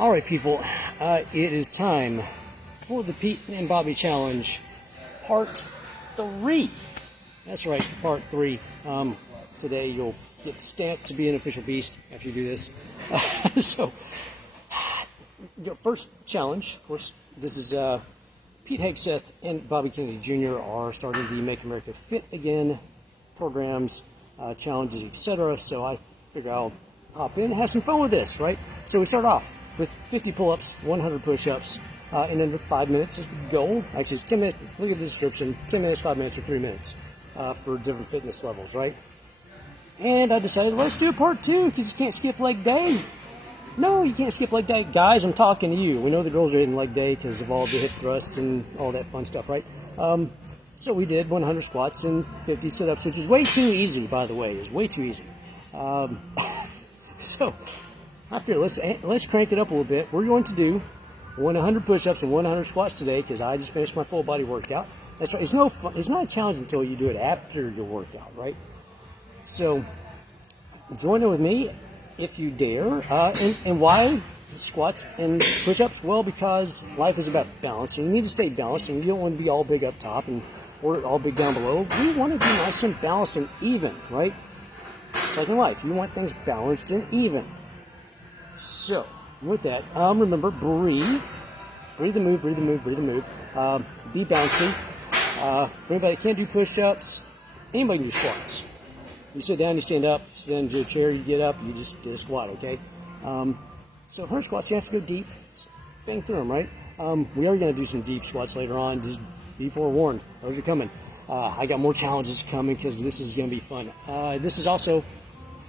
All right, people, it is time for the Pete and Bobby Challenge, Part 3. That's right, Part 3. Today you'll get stamped to be an official beast after you do this. So, your first challenge, of course, this is Pete Hegseth and Bobby Kennedy Jr. are starting the Make America Fit Again programs, challenges, etc. So I figure I'll hop in and have some fun with this, right? So we start off with 50 pull-ups, 100 push-ups, in under 5 minutes is the goal. Actually, it's 10 minutes. Look at the description: 10 minutes, 5 minutes, or 3 minutes for different fitness levels, right? And I decided, let's do a part 2 because you can't skip leg day. No, you can't skip leg day. Guys, I'm talking to you. We know the girls are hitting leg day because of all the hip thrusts and all that fun stuff, right? So we did 100 squats and 50 sit-ups, which is way too easy, by the way. It's way too easy. So I feel let's crank it up a little bit. We're going to do 100 push-ups and 100 squats today because I just finished my full body workout. That's right. It's no fun. It's not a challenge until you do it after your workout, right? So join in with me if you dare. And why squats and push-ups? Well, because life is about balance, and you need to stay balanced, and you don't want to be all big up top and or all big down below. We want to be nice and balanced and even, right? It's like in life. You want things balanced and even. So, with that, remember, breathe. Breathe and move, breathe and move, breathe and move. Be bouncy. For anybody that can't do push-ups, anybody can do squats. You sit down, you stand up, sit down into a chair, you get up, you just did a squat, okay? So 100 squats, you have to go deep. Bang through them, right? We are going to do some deep squats later on. Just be forewarned. Those are coming. I got more challenges coming because this is going to be fun. This is also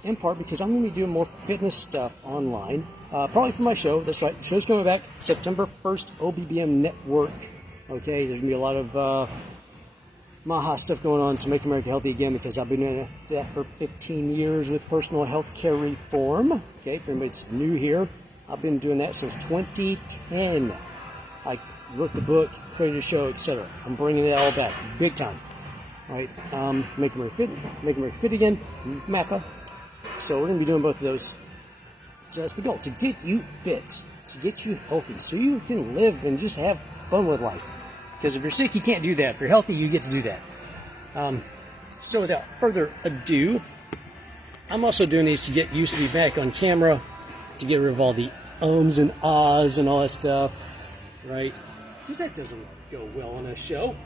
in part because I'm going to be doing more fitness stuff online, probably for my show. That's right. The show's coming back September 1st, OBBM Network. Okay, there's going to be a lot of Maha stuff going on, so Make America Healthy Again, because I've been doing that for 15 years with personal health care reform. Okay, for anybody that's new here, I've been doing that since 2010. I wrote the book, created a show, etc. I'm bringing it all back, big time. All right, Make America Fit Again, MAFA. So we're going to be doing both of those. So that's the goal, to get you fit, to get you healthy, so you can live and just have fun with life. Because if you're sick, you can't do that. If you're healthy, you get to do that. So without further ado, I'm also doing these to get used to be back on camera, to get rid of all the ums and ahs and all that stuff, right? Because that doesn't go well on a show.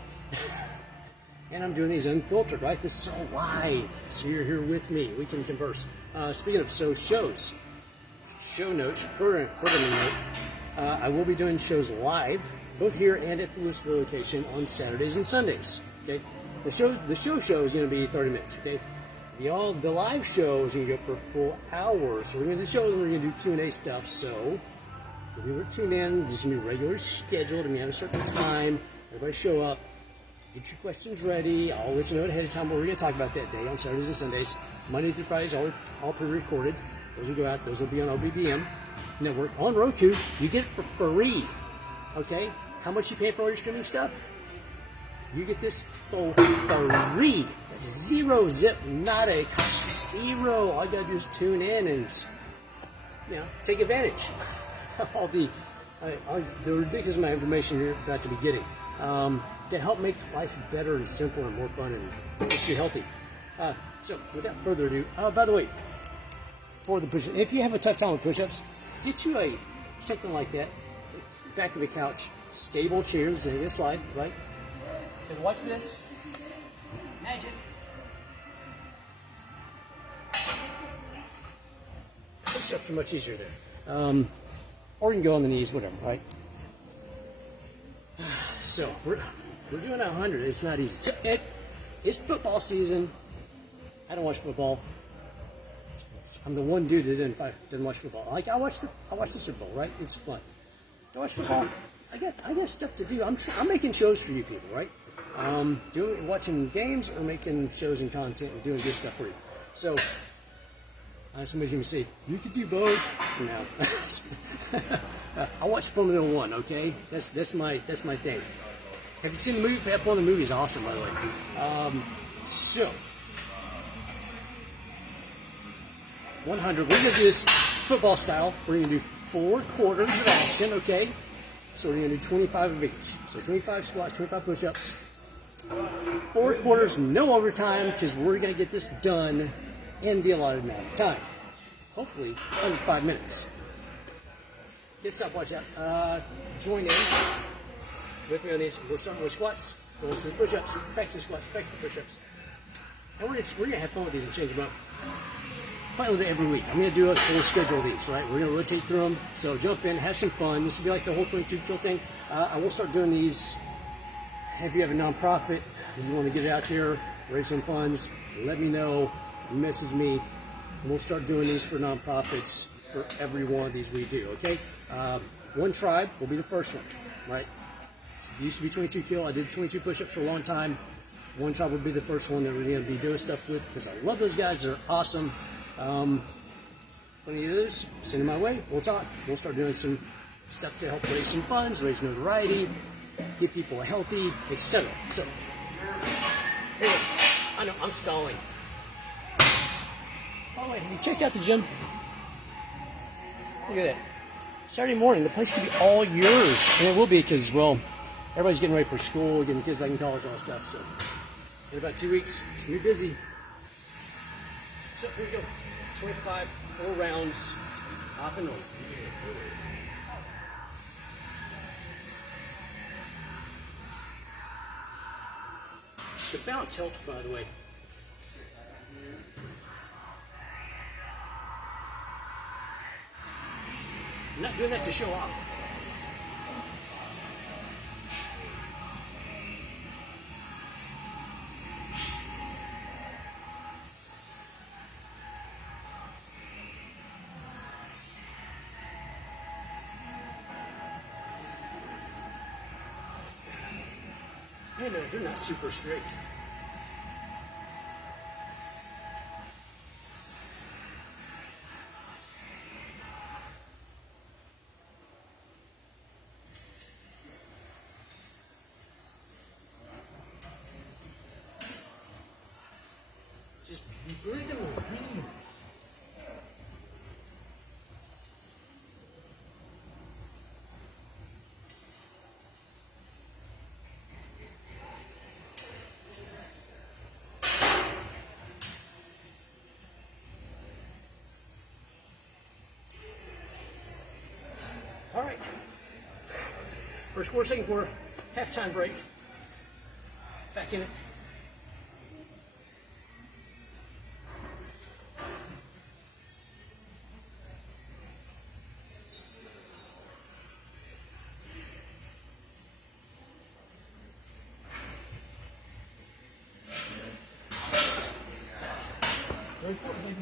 And I'm doing these unfiltered, right? This is all live, so you're here with me. We can converse. Speaking of show notes, programming note, I will be doing shows live, both here and at the Louisville location on Saturdays and Sundays. Okay, the show is going to be 30 minutes. Okay, the live show is going to go for a full hour. So we're going to do the show and we're going to do Q&A stuff. So if you were tuned in, just going to be regular scheduled. I mean, at a certain time, everybody show up. Get your questions ready. I'll let you know ahead of time what we're going to talk about that day on Saturdays and Sundays. Monday through Fridays, all pre-recorded. Those will go out. Those will be on OBBM Network. On Roku, you get it for free. Okay? How much you pay for all your streaming stuff? You get this for free. Zero zip, not a cost. Zero. All you got to do is tune in and, take advantage of all the ridiculous amount of information you're about to be getting. To help make life better and simpler and more fun and make you healthy. So, without further ado, by the way, for the push-ups, if you have a tough time with push-ups, get you something like that, back of the couch, stable chairs, and this slide, right? And watch this. Magic. Push-ups are much easier there. Or you can go on the knees, whatever, right? So, we're doing 100. It's not easy. So it's football season. I don't watch football. I'm the one dude that didn't watch football. Like I watch the Super Bowl, right? It's fun. Don't watch football. I got stuff to do. I'm making shows for you people, right? Watching games or making shows and content and doing good stuff for you. So somebody's gonna say you could do both. No, I watch Formula One. Okay, that's my thing. Have you seen the movie? F1, the movie is awesome, by the way. So 100. We're gonna do this football style. We're gonna do 4 quarters of action, okay? So we're gonna do 25 of each. So 25 squats, 25 push-ups, 4 quarters, no overtime, because we're gonna get this done in the allotted amount of time. Hopefully, under 5 minutes. Get stopwatch out. Join in with me on these. We're starting with squats, going to the push-ups, back to the squats, back to the push-ups. And we're gonna have fun with these and change them up. Probably do it every week. I'm gonna do a little schedule of these, right? We're gonna rotate through them. So jump in, have some fun. This will be like the whole 22 kill thing. I will start doing these. If you have a nonprofit and you want to get it out there, raise some funds, let me know. Message me, and we'll start doing these for nonprofits for every one of these we do. Okay? One tribe will be the first one, right? It used to be 22 kill. I did 22 push-ups for a long time. One tribe would be the first one that we're going to be doing stuff with because I love those guys. They're awesome. Any of those, send them my way. We'll talk. We'll start doing some stuff to help raise some funds, raise notoriety, get people healthy, etc. So, anyway, I know I'm stalling. By the way, have you checked out the gym? Look at that. Saturday morning, the place could be all yours, and it will be because, well, everybody's getting ready for school, getting kids back in college, all that stuff. So, in about 2 weeks, it's gonna be busy. So here we go. 25, 4 rounds, off and on. The bounce helps, by the way. I'm not doing that to show off. And they're not super straight. Just breathe them over. All right. First quarter, second quarter, halftime break. Back in it. Very important, baby.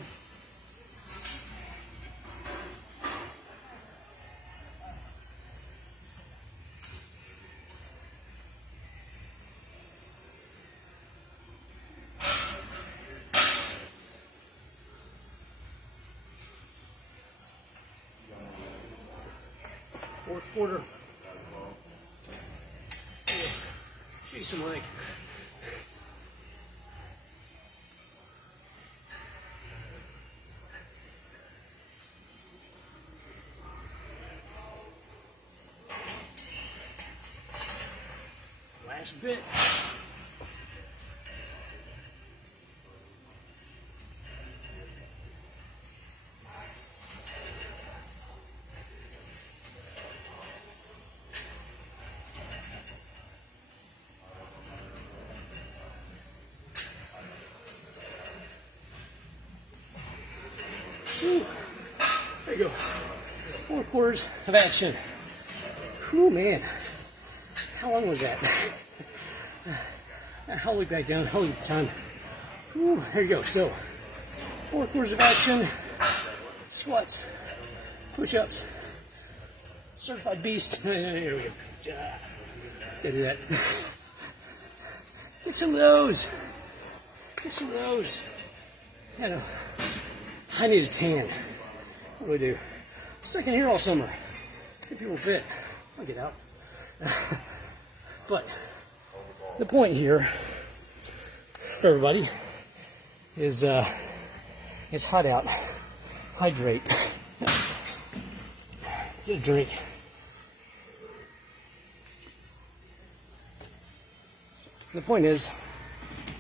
Fourth quarter. Jason leg. Last bit. Whew. There you go. 4 quarters of action. Whew, man. How long was that? I'll look back down. I'll look at the time. Whew, there you go. So, 4 quarters of action. Squats. Push-ups. Certified beast. There we go. Gotta do that. Get some of those. Get some of those. I know. I need a tan. What do I do? Stuck in here all summer. Get people fit. I'll get out. But the point here for everybody is it's hot out. Hydrate. Get a drink. The point is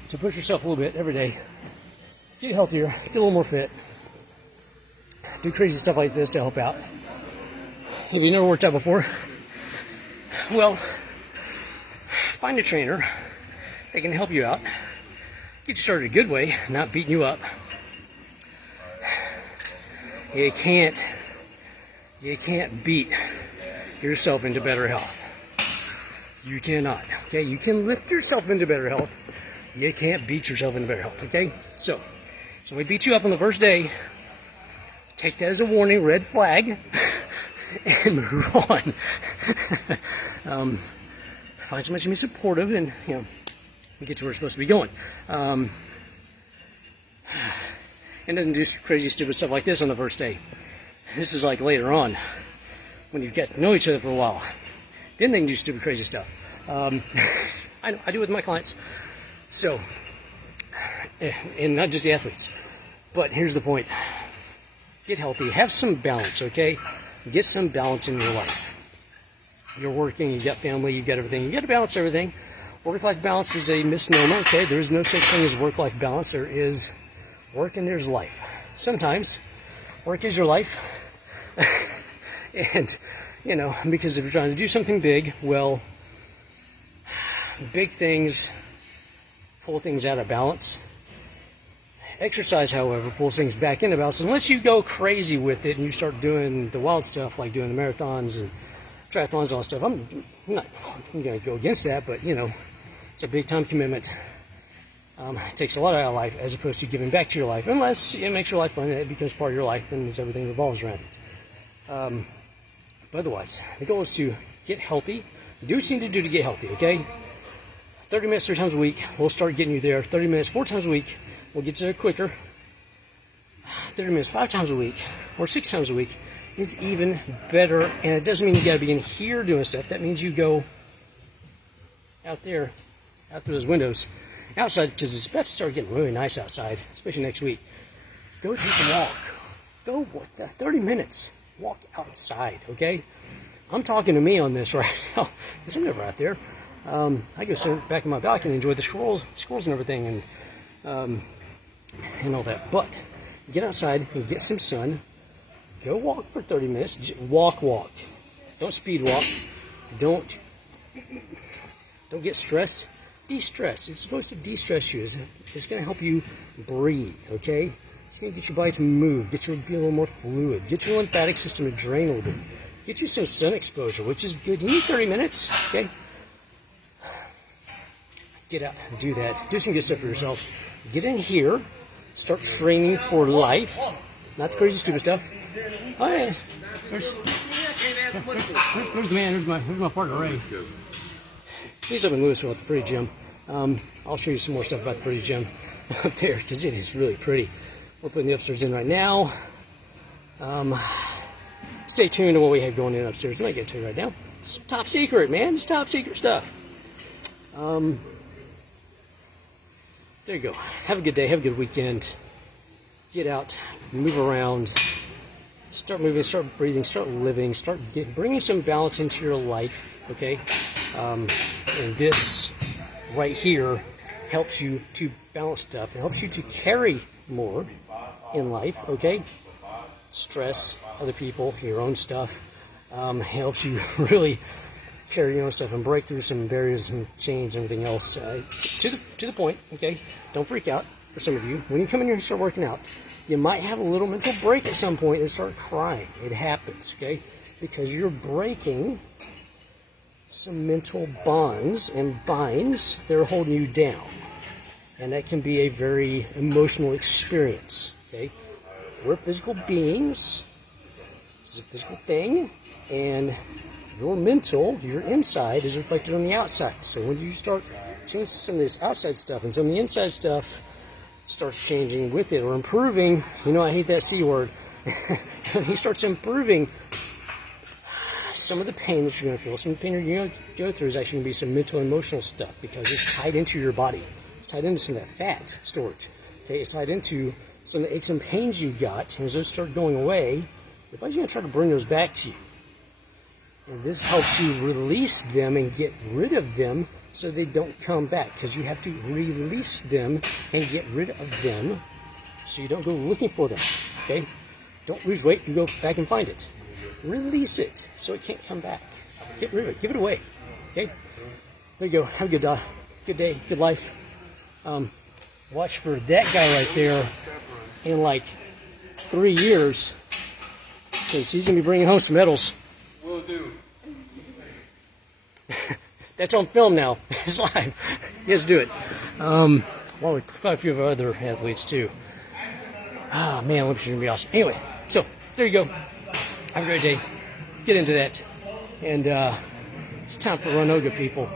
to push yourself a little bit every day. Get healthier, get a little more fit. Do crazy stuff like this to help out. If you've never worked out before, well, find a trainer that can help you out. Get you started a good way, not beating you up. You can't beat yourself into better health. You cannot. Okay, you can lift yourself into better health. You can't beat yourself into better health. Okay, so we beat you up on the first day. Take that as a warning, red flag, and move on. Find somebody to be supportive, and get to where we're supposed to be going. And doesn't do crazy, stupid stuff like this on the first day. This is like later on, when you've got to know each other for a while. Then they can do stupid, crazy stuff. I do it with my clients. So, and not just the athletes. But here's the point. Get healthy. Have some balance, okay? Get some balance in your life. You're working, you got family, you got everything. You got to balance everything. Work-life balance is a misnomer, okay? There is no such thing as work-life balance. There is work and there's life. Sometimes work is your life. And, because if you're trying to do something big, well, big things pull things out of balance. Exercise, however, pulls things back into balance. Unless you go crazy with it and you start doing the wild stuff, like doing the marathons and triathlons and all that stuff, I'm not going to go against that, but, it's a big time commitment. It takes a lot out of life as opposed to giving back to your life, unless it makes your life fun and it becomes part of your life and everything revolves around it. But otherwise, the goal is to get healthy. Do what you need to do to get healthy, okay? 30 minutes 3 times a week, we'll start getting you there. 30 minutes 4 times a week, we'll get you there quicker. 30 minutes 5 times a week or 6 times a week is even better. And it doesn't mean you got to be in here doing stuff. That means you go out there, out through those windows, outside, because it's about to start getting really nice outside, especially next week. Go take a walk. Go walk 30 minutes. Walk outside, okay? I'm talking to me on this right now, because I'm never out there. I go sit back in my balcony and enjoy the squirrels and everything, and all that. But get outside and get some sun. Go walk for 30 minutes. Walk. Don't speed walk. Don't get stressed. De-stress. It's supposed to de-stress you. It's going to help you breathe, okay? It's going to get your body to move, get you to be a little more fluid, get your lymphatic system to drain a little bit, get you some sun exposure, which is good. You need 30 minutes, okay? Get out, do that. Do some good stuff for yourself. Get in here, start training for life, not the crazy, stupid stuff. Oh, yeah. There's the man. Here's my partner, Ray. He's up in Louisville at the Pretty Gym. I'll show you some more stuff about the Pretty Gym up there, because it is really pretty. We're putting the upstairs in right now. Stay tuned to what we have going in upstairs. I might get to it right now. It's top secret, man. It's top secret stuff. There you go. Have a good day. Have a good weekend. Get out. Move around. Start moving. Start breathing. Start living. Start bringing some balance into your life. Okay? And this right here helps you to balance stuff. It helps you to carry more in life, okay? Stress, other people, your own stuff, helps you really carry your own stuff and break through some barriers and chains and everything else. To the point, okay? Don't freak out. For some of you, when you come in here and start working out, you might have a little mental break at some point and start crying. It happens, okay? Because you're breaking some mental bonds and binds that are holding you down. And that can be a very emotional experience, okay? We're physical beings. It's a physical thing. And your mental, your inside, is reflected on the outside. So when you start changing some of this outside stuff and some of the inside stuff starts changing with it or improving, I hate that C word. He starts improving, some of the pain that you're going to feel, some of the pain you're going to go through is actually going to be some mental, emotional stuff because it's tied into your body. It's tied into some of that fat storage. Okay, it's tied into some of the aches and pains you got. And as those start going away, your body's going to try to bring those back to you. And this helps you release them and get rid of them so they don't come back, because you have to release them and get rid of them so you don't go looking for them. Okay? Don't lose weight, you go back and find it. Release it so it can't come back. Get rid of it, give it away. Okay? There you go. Have a good day, good life. Watch for that guy right there in like 3 years, because he's gonna be bringing home some medals. Will do. That's on film now. It's live. Yes, do it. Well, quite a few of our other athletes too. Ah, man, Olympics are gonna be awesome. Anyway, so there you go. Have a great day. Get into that, and it's time for Run Yoga, people.